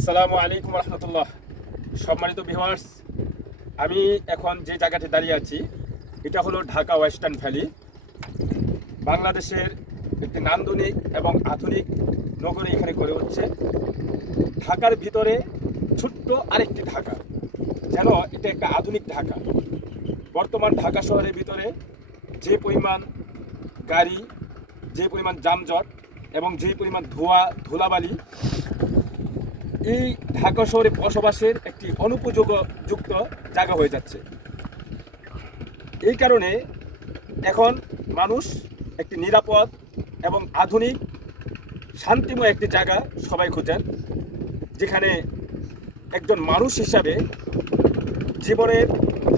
আসসালামু আলাইকুম রহমতুল্লাহ। সম্মানিত ভিউয়ার্স, আমি এখন যে জায়গাতে দাঁড়িয়ে আছি এটা হলো ঢাকা ওয়েস্টার্ন ভ্যালি। বাংলাদেশের একটি নান্দনিক এবং আধুনিক নগরী এখানে গড়ে উঠছে। ঢাকার ভিতরে ছোট্ট আরেকটি ঢাকা, যেন এটা একটা আধুনিক ঢাকা। বর্তমান ঢাকা শহরের ভিতরে যে পরিমাণ গাড়ি, যে পরিমাণ যানজট এবং যে পরিমাণ ধুলাবালি, এই ঢাকা শহরে বসবাসের একটি অনুপযুক্ত জায়গা হয়ে যাচ্ছে। এই কারণে এখন মানুষ একটি নিরাপদ এবং আধুনিক শান্তিময় একটি জায়গা সবাই খোঁজেন, যেখানে একজন মানুষ হিসাবে জীবনের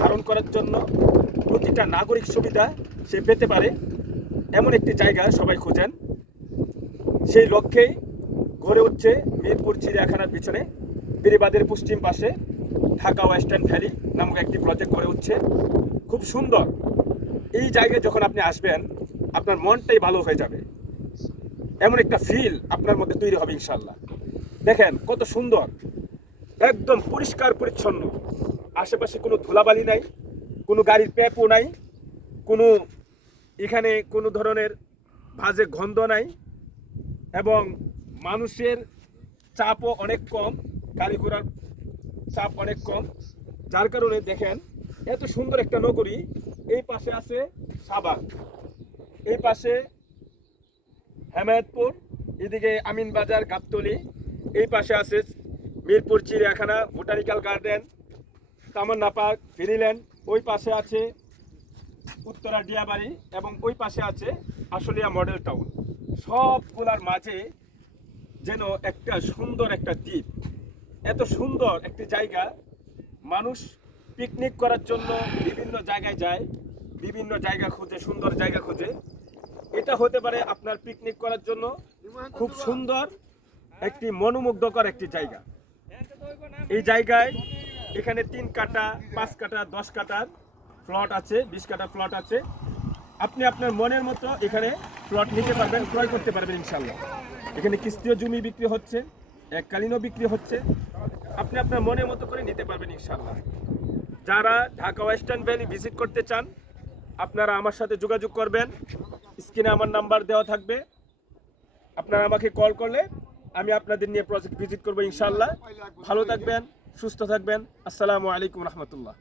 ধারণ করার জন্য প্রতিটা নাগরিক সুবিধা সে পেতে পারে, এমন একটি জায়গা সবাই খোঁজেন। সেই লক্ষ্যেই গড়ে উঠছে মিরপুর চিড়িয়াখানার পিছনে বেড়িবাঁধের পশ্চিম পাশে ঢাকা ওয়েস্টার্ন ভ্যালি নামক একটি প্রজেক্ট গড়ে উঠছে। খুব সুন্দর। এই জায়গায় যখন আপনি আসবেন আপনার মনটাই ভালো হয়ে যাবে, এমন একটা ফিল আপনার মধ্যে তৈরি হবে ইনশাল্লাহ। দেখেন কত সুন্দর, একদম পরিষ্কার পরিচ্ছন্ন, আশেপাশে কোনো ধুলাবালি নাই, কোনো গাড়ির প্যাপও নাই, কোনো এখানে কোনো ধরনের বাজে গন্ধ নাই, এবং মানুষের চাপও অনেক কম, গাড়ি ঘোড়ার চাপ অনেক কম। যার কারণে দেখেন এত সুন্দর একটা নগরী। এই পাশে আছে সাভার, এই পাশে হেমায়তপুর, এদিকে আমিনবাজার, গাবতলী, এই পাশে আছে মিরপুর চিড়িয়াখানা, বোটানিক্যাল গার্ডেন, তামান্না পার্ক, ফেরিল্যান্ড, ওই পাশে আছে উত্তরা ডিয়াবাড়ি, এবং ওই পাশে আছে আশুলিয়া মডেল টাউন। সবগুলার মাঝে যেন একটা সুন্দর একটা দ্বীপ। এত সুন্দর একটি জায়গা, মানুষ পিকনিক করার জন্য বিভিন্ন জায়গায় যায়, বিভিন্ন জায়গা খোঁজে, সুন্দর জায়গা খোঁজে। এটা হতে পারে আপনার পিকনিক করার জন্য খুব সুন্দর একটি মনোমুগ্ধকর একটি জায়গা। এই জায়গায় এখানে 3 কাঠা, 5 কাঠা, 10 কাঠার প্লট আছে, 20 কাঠা প্লট আছে। আপনি আপনার মনের মতো এখানে প্লট নিতে পারবেন, ক্রয় করতে পারবেন ইনশাল্লাহ। এখানে কিস্তিও জমি বিক্রি হচ্ছে, এককালীনও বিক্রি হচ্ছে। আপনি আপনার মনের মতো করে নিতে পারবেন ইনশাল্লাহ। যারা ঢাকা ওয়েস্টার্ন ভ্যালি ভিজিট করতে চান আপনারা আমার সাথে যোগাযোগ করবেন, স্ক্রিনে আমার নাম্বার দেওয়া থাকবে। আপনারা আমাকে কল করলে আমি আপনাদের নিয়ে প্রজেক্ট ভিজিট করবো ইনশাল্লাহ। ভালো থাকবেন, সুস্থ থাকবেন। আসসালামু আলাইকুম রহমতুল্লাহ।